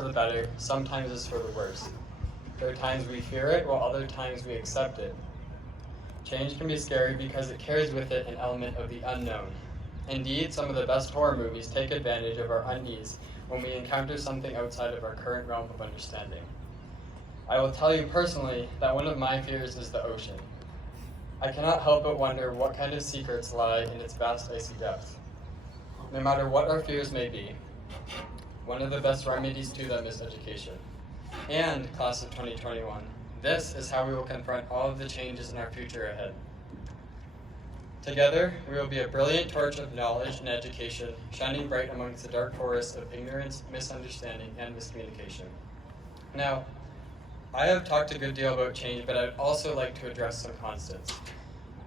for the better, sometimes it's for the worse. There are times we fear it, while other times we accept it. Change can be scary because it carries with it an element of the unknown. Indeed, some of the best horror movies take advantage of our unease when we encounter something outside of our current realm of understanding. I will tell you personally that one of my fears is the ocean. I cannot help but wonder what kind of secrets lie in its vast icy depths. No matter what our fears may be, one of the best remedies to them is education. And, class of 2021, this is how we will confront all of the changes in our future ahead. Together, we will be a brilliant torch of knowledge and education, shining bright amongst the dark forests of ignorance, misunderstanding, and miscommunication. Now, I have talked a good deal about change, but I'd also like to address some constants.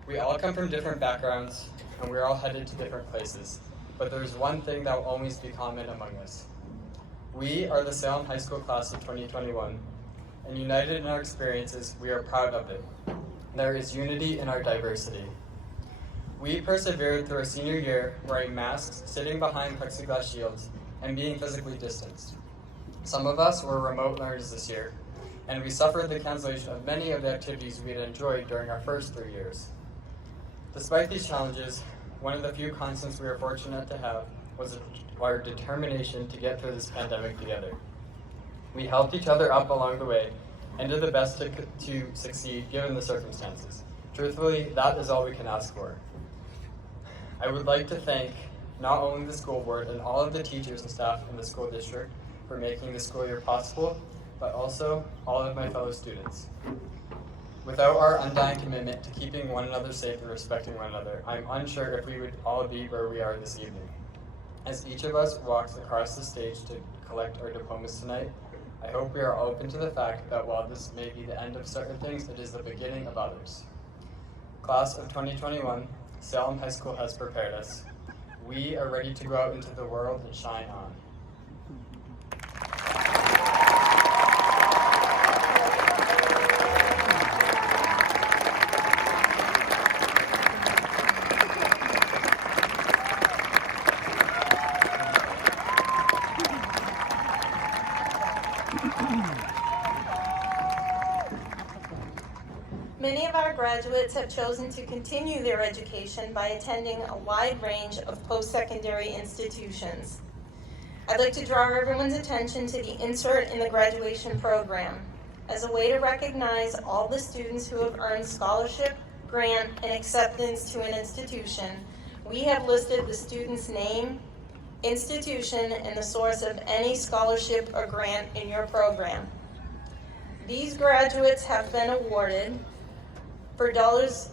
We all come from different backgrounds, and we're all headed to different places, but there's one thing that will always be common among us. We are the Salem High School class of 2021, and united in our experiences, we are proud of it. There is unity in our diversity. We persevered through our senior year wearing masks, sitting behind plexiglass shields, and being physically distanced. Some of us were remote learners this year, and we suffered the cancellation of many of the activities we had enjoyed during our first 3 years. Despite these challenges, one of the few constants we were fortunate to have was our determination to get through this pandemic together. We helped each other up along the way and did the best to succeed given the circumstances. Truthfully, that is all we can ask for. I would like to thank not only the school board and all of the teachers and staff in the school district for making the school year possible, but also all of my fellow students. Without our undying commitment to keeping one another safe and respecting one another, I'm unsure if we would all be where we are this evening. As each of us walks across the stage to collect our diplomas tonight, I hope we are open to the fact that while this may be the end of certain things, it is the beginning of others. Class of 2021, Salem High School has prepared us. We are ready to go out into the world and shine on. Many of our graduates have chosen to continue their education by attending a wide range of post-secondary institutions. I'd like to draw everyone's attention to the insert in the graduation program. As a way to recognize all the students who have earned scholarship, grant, and acceptance to an institution, we have listed the student's name, institution, and the source of any scholarship or grant in your program. These graduates have been awarded for Dollars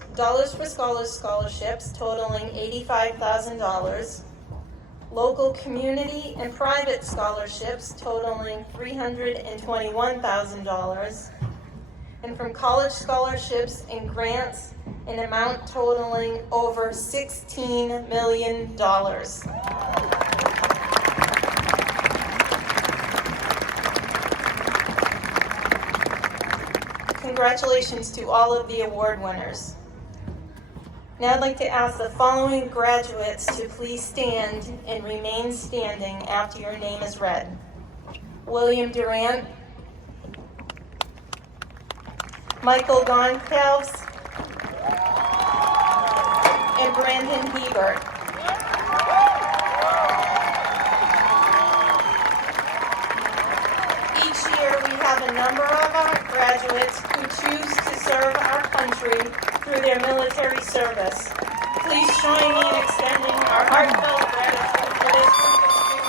for Scholars scholarships totaling $85,000, local community and private scholarships totaling $321,000, and from college scholarships and grants an amount totaling over $16 million. Congratulations to all of the award winners. Now I'd like to ask the following graduates to please stand and remain standing after your name is read. William Durant, Michael Goncalves, and Brandon Hebert. Each year we have a number of our graduates who choose to serve our country through their military service. Please join me in extending our heartfelt gratitude for this group of students.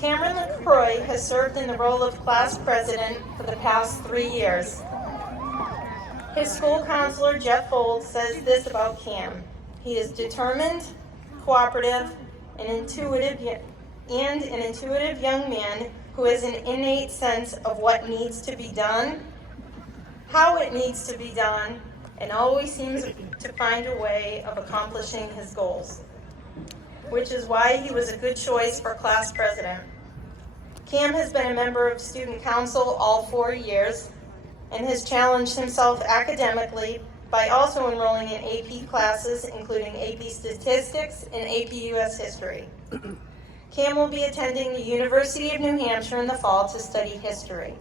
Cameron LaCroix has served in the role of class president for the past 3 years. His school counselor, Jeff Fold, says this about Cam. He is determined, cooperative, and an intuitive young man who has an innate sense of what needs to be done, how it needs to be done, and always seems to find a way of accomplishing his goals, which is why he was a good choice for class president. Cam has been a member of student council all 4 years and has challenged himself academically by also enrolling in AP classes, including AP Statistics and AP US History. Cam will be attending the University of New Hampshire in the fall to study history.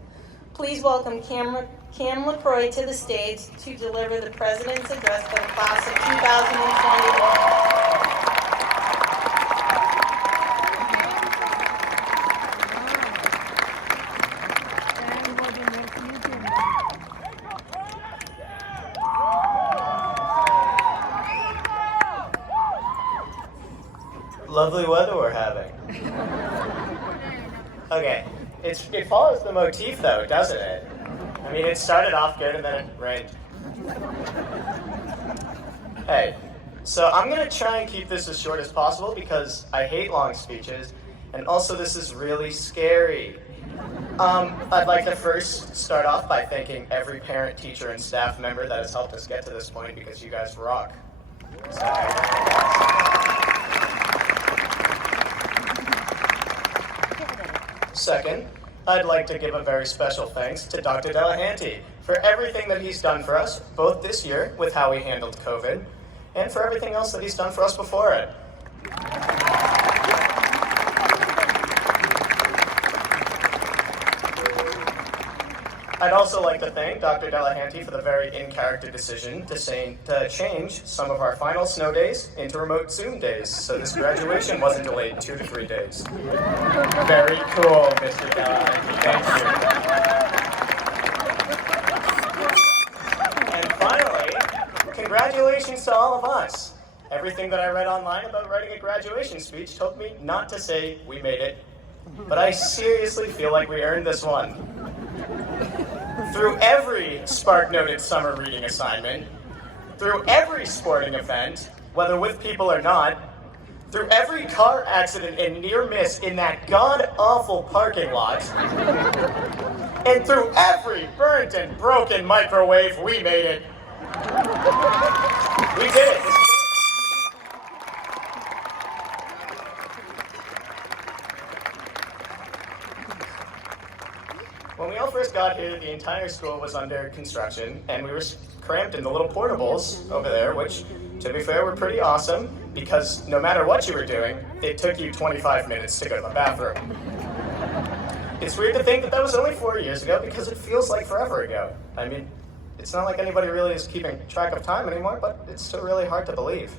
Please welcome Cam LaCroix to the stage to deliver the President's Address for the class of 2021. Lovely weather we're having. Okay, it follows the motif though, doesn't it? I mean, it started off good and then it rained. Hey, so I'm gonna try and keep this as short as possible because I hate long speeches, and also this is really scary. I'd like to first start off by thanking every parent, teacher, and staff member that has helped us get to this point because you guys rock. Second, I'd like to give a very special thanks to Dr. Delahanty for everything that he's done for us, both this year with how he handled COVID, and for everything else that he's done for us before it. I'd also like to thank Dr. Delahanty for the very in-character decision to change some of our final snow days into remote Zoom days, so this graduation wasn't delayed 2 to 3 days. Very cool, Mr. Delahanty. Thank you. And finally, congratulations to all of us. Everything that I read online about writing a graduation speech told me not to say we made it, but I seriously feel like we earned this one. Through every SPARK-noted summer reading assignment, through every sporting event, whether with people or not, through every car accident and near miss in that god-awful parking lot, and through every burnt and broken microwave, we made it. We did it. When we all first got here, the entire school was under construction, and we were cramped in the little portables over there, which, to be fair, were pretty awesome, because no matter what you were doing, it took you 25 minutes to go to the bathroom. It's weird to think that was only 4 years ago, because it feels like forever ago. I mean, it's not like anybody really is keeping track of time anymore, but it's still really hard to believe.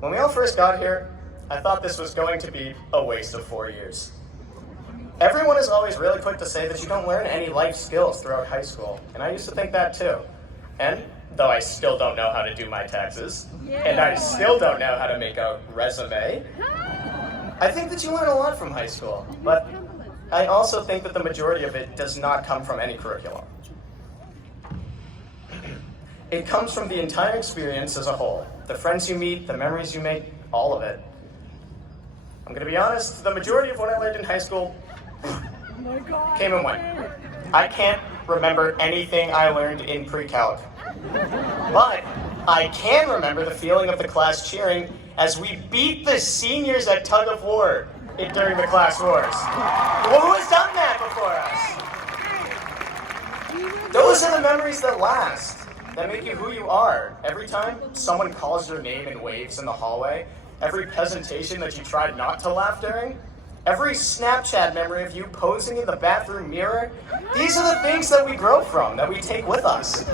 When we all first got here, I thought this was going to be a waste of 4 years. Everyone is always really quick to say that you don't learn any life skills throughout high school, and I used to think that too. And though I still don't know how to do my taxes, and I still don't know how to make a resume, I think that you learn a lot from high school, but I also think that the majority of it does not come from any curriculum. It comes from the entire experience as a whole. The friends you meet, the memories you make, all of it. I'm gonna be honest, the majority of what I learned in high school came and went. I can't remember anything I learned in pre-calc. But I can remember the feeling of the class cheering as we beat the seniors at tug of war during the class wars. Well, who has done that before us? Those are the memories that last, that make you who you are. Every time someone calls your name and waves in the hallway, every presentation that you tried not to laugh during, every Snapchat memory of you posing in the bathroom mirror, these are the things that we grow from, that we take with us.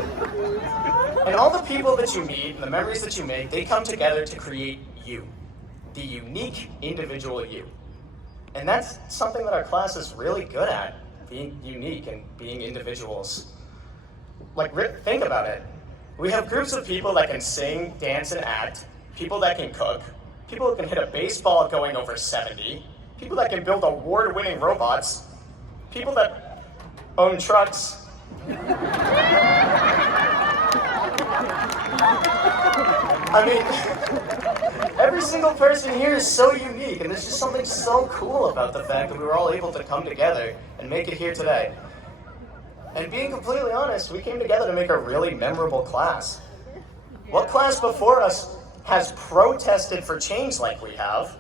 And all the people that you meet and the memories that you make, they come together to create you, the unique individual you. And that's something that our class is really good at, being unique and being individuals. Like, think about it. We have groups of people that can sing, dance, and act, people that can cook, people who can hit a baseball going over 70, people that can build award-winning robots, people that own trucks. I mean, every single person here is so unique. week, and there's just something so cool about the fact that we were all able to come together and make it here today. And being completely honest, we came together to make a really memorable class. What class before us has protested for change like we have?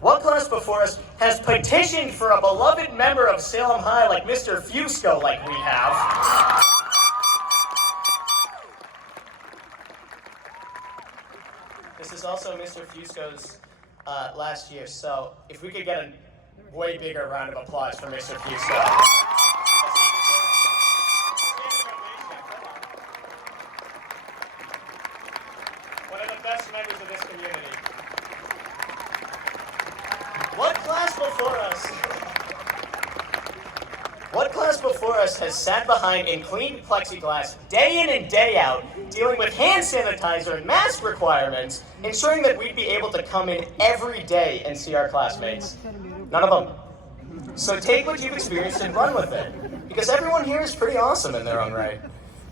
What class before us has petitioned for a beloved member of Salem High like Mr. Fusco like we have? This is also Mr. Fusco's last year, so if we could get a way bigger round of applause for Mr. Fusco. One of the best members of this community. What class before us has sat behind and cleaned plexiglass day in and day out, dealing with hand sanitizer and mask requirements, ensuring that we'd be able to come in every day and see our classmates? None of them. So take what you've experienced and run with it, because everyone here is pretty awesome in their own right.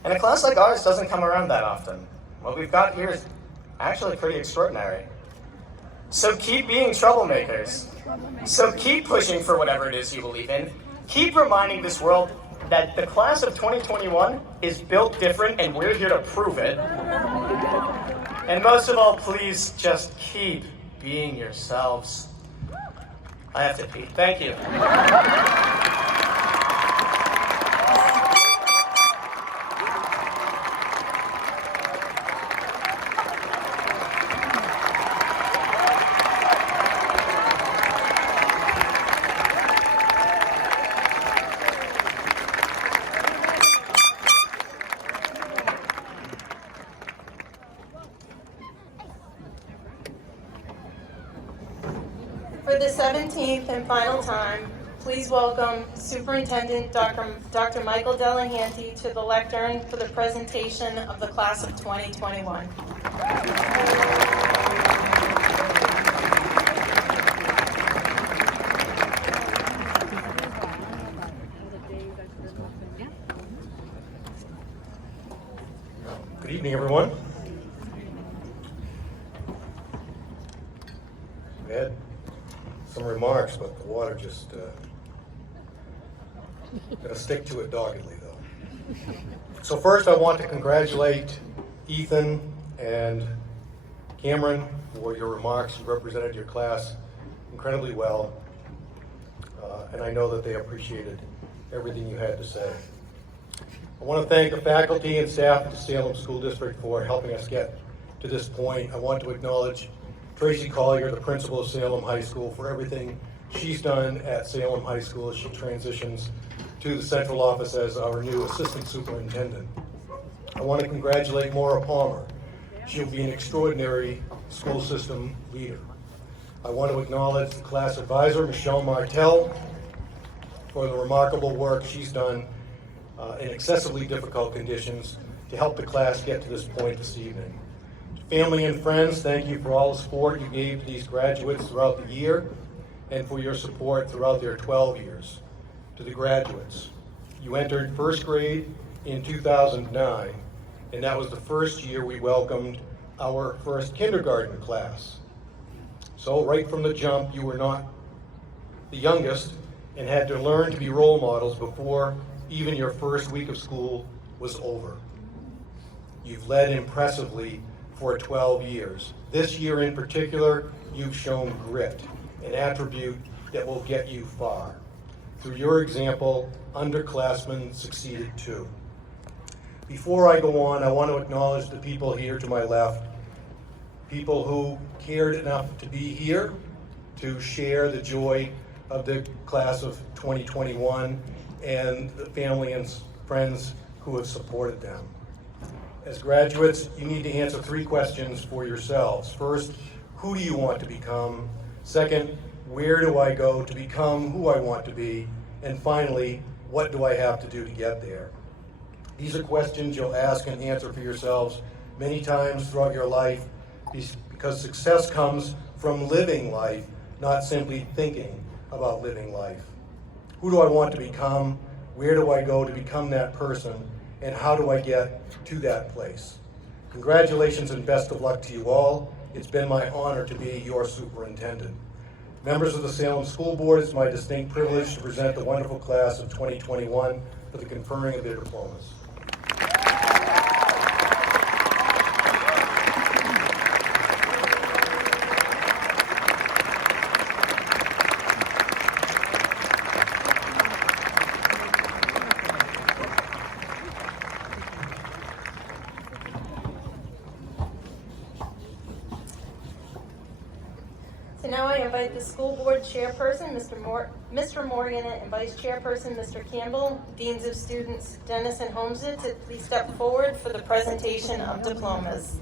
And a class like ours doesn't come around that often. What we've got here is actually pretty extraordinary. So keep being troublemakers. So keep pushing for whatever it is you believe in. Keep reminding this world that the class of 2021 is built different and we're here to prove it. And most of all, please just keep being yourselves. I have to pee. Thank you. For the 17th and final time, please welcome Superintendent Dr. Michael Delahanty to the lectern for the presentation of the class of 2021. Good evening, everyone. We had some remarks, but the water just gonna stick to it doggedly, though. So first, I want to congratulate Ethan and Cameron for your remarks. You represented your class incredibly well, and I know that they appreciated everything you had to say. I want to thank the faculty and staff at the Salem School District for helping us get to this point. I want to acknowledge Tracy Collier, the principal of Salem High School, for everything she's done at Salem High School as she transitions to the central office as our new assistant superintendent. I want to congratulate Maura Palmer. She'll be an extraordinary school system leader. I want to acknowledge the class advisor, Michelle Martell, for the remarkable work she's done in excessively difficult conditions to help the class get to this point this evening. Family and friends, thank you for all the support you gave to these graduates throughout the year and for your support throughout their 12 years. To the graduates, you entered first grade in 2009, and that was the first year we welcomed our first kindergarten class. So right from the jump, you were not the youngest and had to learn to be role models before even your first week of school was over. You've led impressively for 12 years. This year in particular, you've shown grit, an attribute that will get you far. Through your example, underclassmen succeeded too. Before I go on, I want to acknowledge the people here to my left, people who cared enough to be here to share the joy of the class of 2021 and the family and friends who have supported them. As graduates, you need to answer 3 questions for yourselves. First, who do you want to become? Second, where do I go to become who I want to be? And finally, what do I have to do to get there? These are questions you'll ask and answer for yourselves many times throughout your life, because success comes from living life, not simply thinking about living life. Who do I want to become? Where do I go to become that person? And how do I get to that place? Congratulations and best of luck to you all. It's been my honor to be your superintendent. Members of the Salem School Board, it's my distinct privilege to present the wonderful class of 2021 for the conferring of their diplomas. So now I invite the school board chairperson, Mr. Morgan, and vice chairperson, Mr. Campbell, deans of students, Dennis and Holmesy, to please step forward for the presentation of diplomas.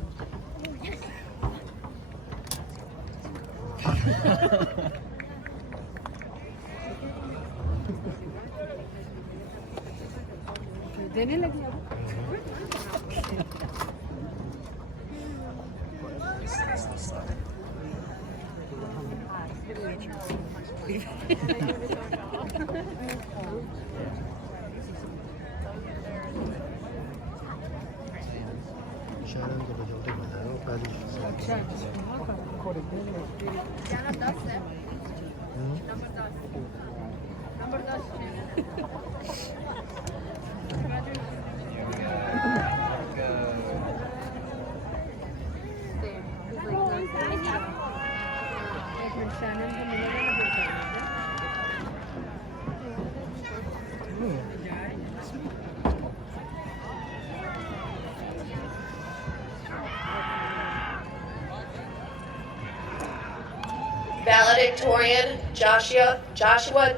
Valedictorian Joshua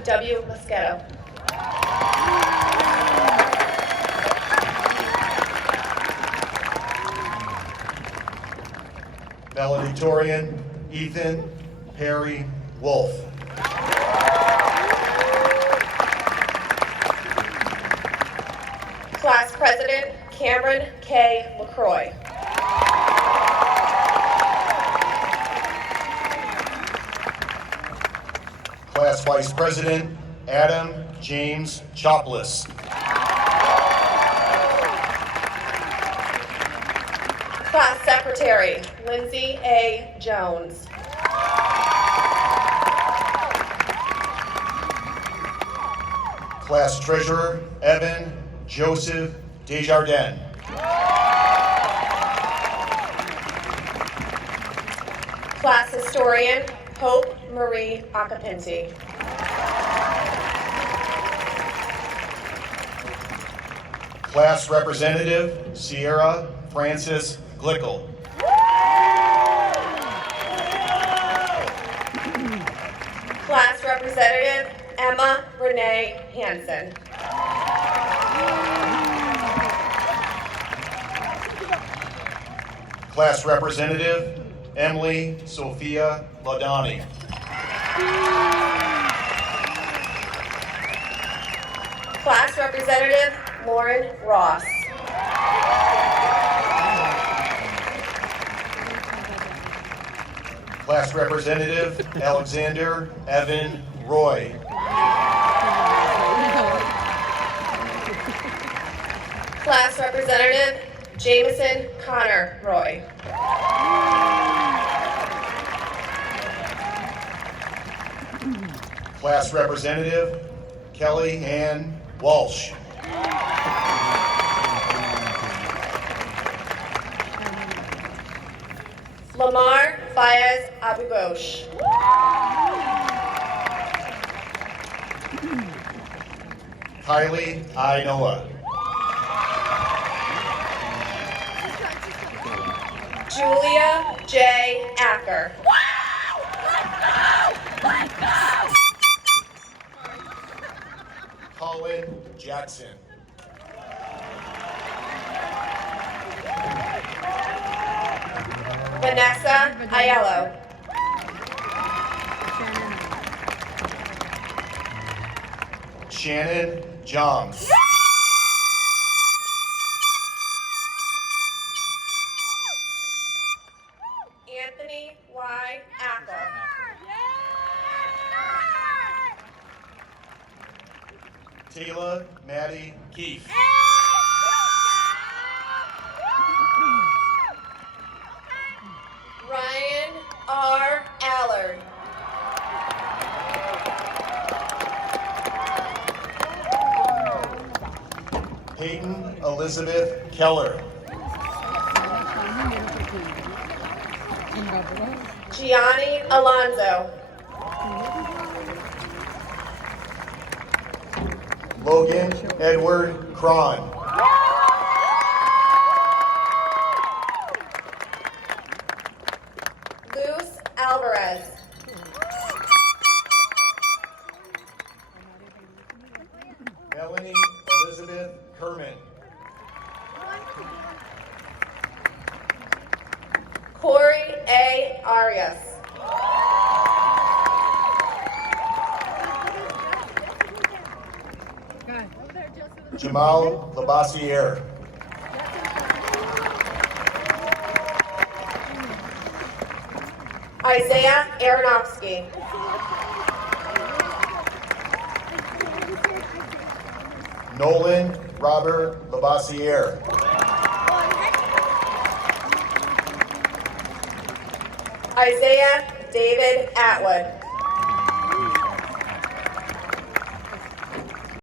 W. Mosquito. Valedictorian Ethan Perry Wolf. Class President Cameron K. LaCroix. Class Vice President Adam James Chopless. Class Secretary Lindsay A. Jones. Class Treasurer Evan Joseph Desjardins. Class Historian Hope Marie Acapinti. Class Representative Sierra Francis Glickel. Class Representative Emma Renee Hansen. Class Representative Emily Sophia Ladani. Class Representative Lauren Ross. Class Representative Alexander Evan Roy. Class Representative Jameson Connor Roy. Class Representative Kelly Ann Walsh. Lamar Fayez Abu Ghosh. Kylie I. Noah. Julia J. Acker. Colin Jackson. Vanessa Aiello. Shannon Johns. Anthony Y. Acker. Tayla Maddie Keefe. Ryan R. Allard. Peyton Elizabeth Keller. Gianni Alonso. Logan Edward Cron. Luz Alvarez. Melanie Elizabeth Kerman. Corey A. Arias. Jamal Labassiere. Isaiah Aronofsky. Nolan Robert Labassiere. Isaiah David Atwood.